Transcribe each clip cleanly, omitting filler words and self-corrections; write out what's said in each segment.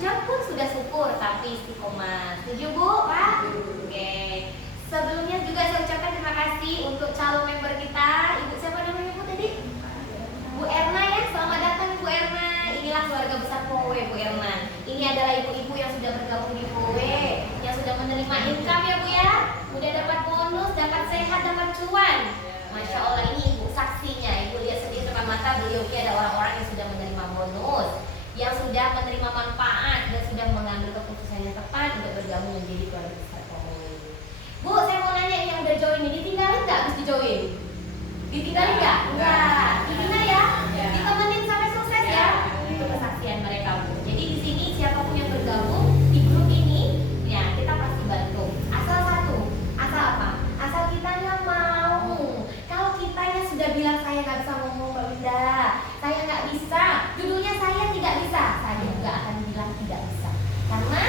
jam pun sudah syukur, tapi istiqomah. Setuju Bu, Pak? Oke. Sebelumnya juga saya ucapkan terima kasih untuk calon member kita. Ibu siapa namanya Bu tadi? Bu Erna ya, selamat datang Bu Erna. Inilah keluarga besar Powe Bu Erna. Ini adalah ibu-ibu yang sudah bergabung di Powe, yang sudah menerima income ya Bu ya. Udah dapat bonus, dapat sehat, dapat cuan. Masya Allah, ini ibu saksinya. Ibu lihat sendiri depan mata beliau, ada orang-orang yang sudah menerima bonus, yang sudah menerima manfaat dan sudah mengambil keputusan yang tepat untuk bergabung menjadi keluarga besar Powe. Bu, saya mau nanya, ini yang udah join ini ditinggalin nggak habis di-join? Ditinggalin nggak? Enggak. Ditinggal ya? Ditemenin sampai sukses ya? Itu kesaksian mereka Bu. Jadi di sini siapapun yang bergabung di grup ini, ya kita pasti bantu. Asal satu, asal apa? Asal kitanya mau. Kalau kitanya sudah bilang saya nggak bisa ngomong Mbak Winda, saya nggak bisa, judulnya saya tidak bisa, saya juga akan bilang tidak bisa. Karena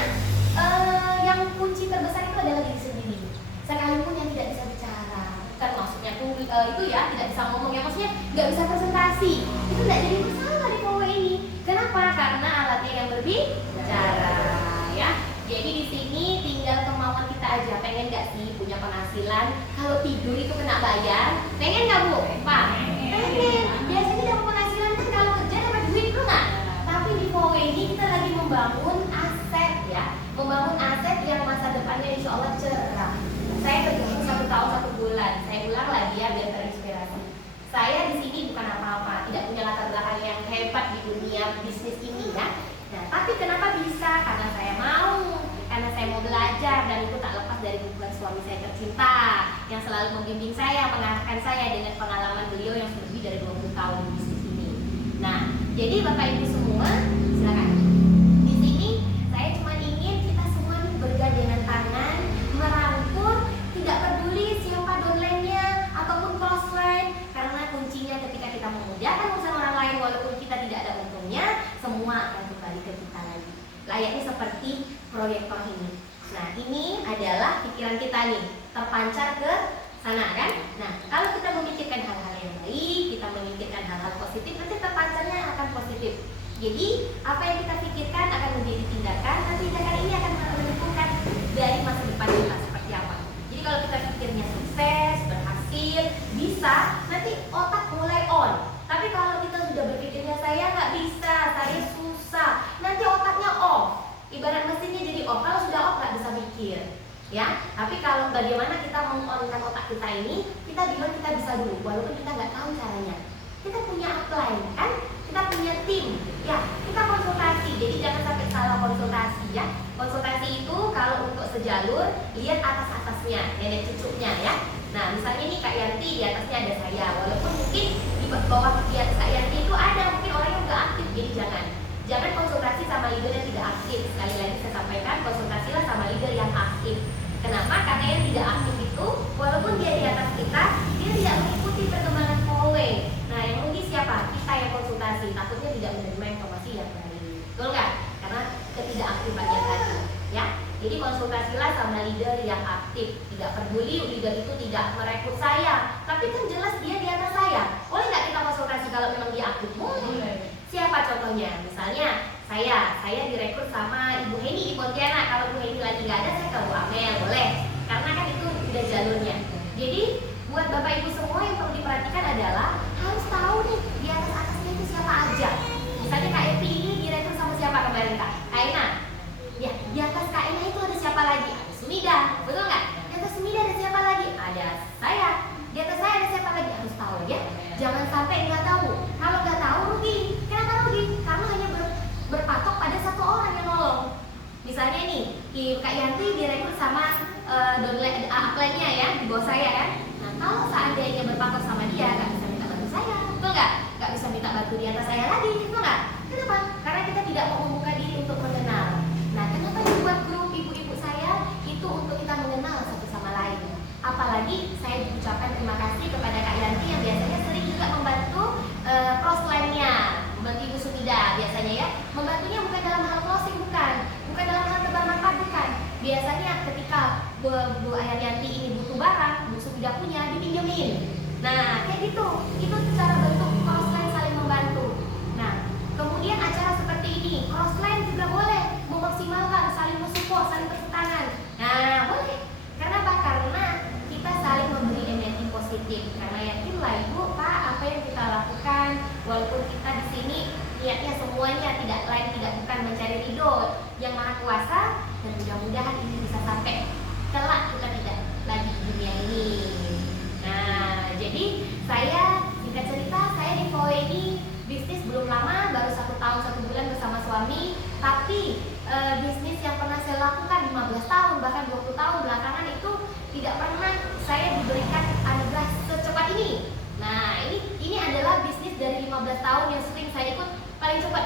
yang kunci terbesar itu adalah diri sendiri. Sekalipun yang tidak bisa bicara, bukan maksudnya itu ya tidak bisa ngomong, ya maksudnya nggak bisa presentasi, itu tidak jadi masalah di Powe ini. Kenapa? Karena alatnya yang berbicara ya. Jadi di sini tinggal kemauan kita aja. Pengen nggak sih punya penghasilan? Kalau tidur itu kena bayar, pengen nggak Bu? Pak? Pengen. Biasanya dapat penghasilan kan kalau kerja dapat duit tuh nggak? Tapi di Powe ini kita lagi membangun aset ya, membangun aset yang masa depannya insya Allah cerah. Saya bergabung 1 tahun 1 bulan. Saya ulang lagi ya biar terinspirasi. Saya di sini bukan apa-apa, tidak punya latar belakang yang hebat di dunia bisnis ini ya. Nah, tapi kenapa bisa? Karena saya mau, karena saya mau belajar, dan itu tak lepas dari dukungan suami saya tercinta yang selalu membimbing saya, mengarahkan saya dengan pengalaman beliau yang lebih dari 20 tahun di bisnis ini. Nah, jadi Bapak Ibu semua, silakan. Di sini saya cuma ingin kita semua nih bergandengan tangan, merangkul, tidak peduli siapa downline-nya ataupun crossline, karena kuncinya ketika kita memudahkan urusan orang lain walaupun kita tidak ada untungnya, semua akan kembali ke kita lagi. Layaknya seperti proyektor ini. Nah, ini adalah pikiran kita nih, terpancar ke sana kan. Nah, kalau kita memikirkan hal-hal yang baik, kita memikirkan hal-hal positif, nanti terpancarnya akan positif. Jadi apa yang kita pikirkan akan menjadi tindakan, dan tindakan ini akan menentukan dari masa depan kita seperti apa. Jadi kalau kita pikirnya sukses, berhasil, bisa, nanti otak mulai on. Tapi kalau kita sudah berpikirnya saya nggak bisa, saya susah, nanti otaknya off. Ibarat mesinnya jadi off. Kalau sudah off nggak bisa mikir, ya. Tapi kalau bagaimana kita mengonkan otak kita ini, kita bilang kita bisa dulu, walaupun kita nggak tahu caranya. Kita punya upline kan, kita punya tim, ya. Kita konsultasi. Jadi jangan sampai salah konsultasi ya. Konsultasi itu kalau untuk sejalur, lihat atas-atasnya, nenek cucunya ya. Nah, misalnya nih Kak Yanti, di atasnya ada saya. Walaupun mungkin di bawah di atas Kak Yanti itu ada mungkin orang yang nggak aktif. Jadi jangan konsultasi sama leader yang tidak aktif. Sekali lagi saya sampaikan, konsultasilah sama leader yang aktif. Kenapa? Karena yang tidak aktif itu, walaupun dia di atas kita, dia tidak mengikuti perkembangan Powe. Nah, yang rugi siapa? Kita yang konsultasi. Takutnya tidak menerima informasi yang baik. Betul nggak? Karena ketidakaktifannya tadi. Ya. Jadi konsultasilah sama leader yang aktif. Tidak peduli leader itu tidak merekrut saya, tapi kan jelas dia di atas saya. Boleh nggak kita konsultasi kalau memang dia aktif? Boleh. Siapa contohnya? Misalnya saya direkrut sama Ibu Heni di Pontianak. Kalau Ibu Heni lagi nggak ada, saya ke Bu Amel, boleh. Karena kan itu udah jalurnya. Jadi buat Bapak Ibu semua yang perlu diperhatikan adalah harus tahu nih di atas-atasnya itu siapa aja. Misalnya Kak Epi ini direkrut sama siapa kemarin Kak? Kak Ena. Ya, di atas Kak Ena itu ada siapa lagi? Ada Sumida, betul nggak? Di atas Sumida ada siapa lagi? Ada saya. Di atas saya ada siapa lagi? Harus tahu ya. Jangan sampai nggak tahu. Kalau nggak tahu rugi. Kenapa rugi? Karena hanya berpatok pada satu orang yang nolong. Misalnya nih, Kak Yanti direkrut sama upline-nya ya, di bawah saya kan. Nah, kalau seandainya berpatok sama dia, nggak bisa minta bantu saya, betul nggak? Nggak bisa minta bantu di atas saya lagi, betul nggak? Kenapa? Karena kita tidak mau membuka diri untuk mengenal. Nah, kenapa dibuat grup ibu-ibu saya? Itu untuk kita mengenal satu sama lain. Apalagi saya ucapkan terima kasih kepada Kak Yanti yang biasanya sering juga membantu crossline-nya, membantu Ibu Sumida biasanya ya. Membantunya bukan dalam hal closing, bukan dalam hal tebar manfaat, bukan. Biasanya ketika Bu Ayah Yanti ini butuh barang, Bu Sumida punya, dipinjemin. Nah, kayak gitu. Itu cara bentuk crossline saling membantu. Nah, kemudian acara seperti ini, crossline juga boleh kasih tepuk tangan. Nah, boleh. Karena apa? Karena kita saling memberi energi positif. Karena yakinlah Ibu, Pak, apa yang kita lakukan, walaupun kita di sini niatnya semuanya tidak lain tidak bukan mencari ridho yang maha kuasa, dan mudah-mudahan ini bisa sampai kelak kita tidak lagi di dunia ini. Nah, jadi saya singkat cerita, saya di VW ini bisnis belum lama, baru 1 tahun 1 bulan bersama suami, tapi bisnis yang pernah saya lakukan 15 tahun bahkan 20 tahun belakangan itu tidak pernah saya diberikan anugerah secepat ini. Nah, ini adalah bisnis dari 15 tahun yang sering saya ikut paling cepat.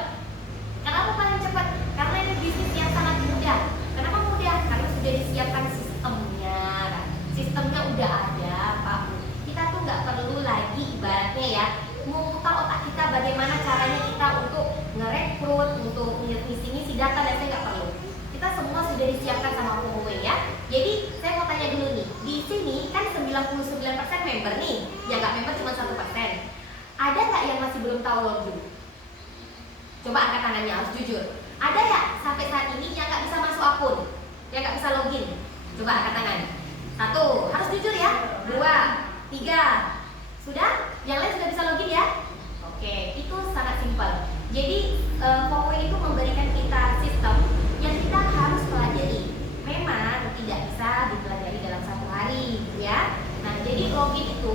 Kenapa paling cepat? Karena ini bisnis yang sangat mudah. Kenapa mudah? Karena sudah disiapkan sistemnya. Kan? Sistemnya udah ada, Pak. Kita tuh nggak perlu lagi ibaratnya ya memutar otak kita bagaimana caranya kita untuk ngerekrut, untuk ngisi data, dan saya nggak perlu. Kita semua sudah disiapkan sama Huawei ya. Jadi saya mau tanya dulu nih, di sini kan 99% member nih, yang nggak member cuma 1%. Ada nggak yang masih belum tahu login? Coba angkat tangannya, harus jujur. Ada ya sampai saat ini yang nggak bisa masuk akun, yang nggak bisa login? Coba angkat tangan. 1, harus jujur ya. 2, 3, sudah? Yang lain sudah bisa login ya? Oke, itu sangat simpel. Jadi Huawei itu memberikan kita sistem yang kita harus pelajari. Memang tidak bisa dipelajari dalam 1 hari, ya. Nah, jadi login itu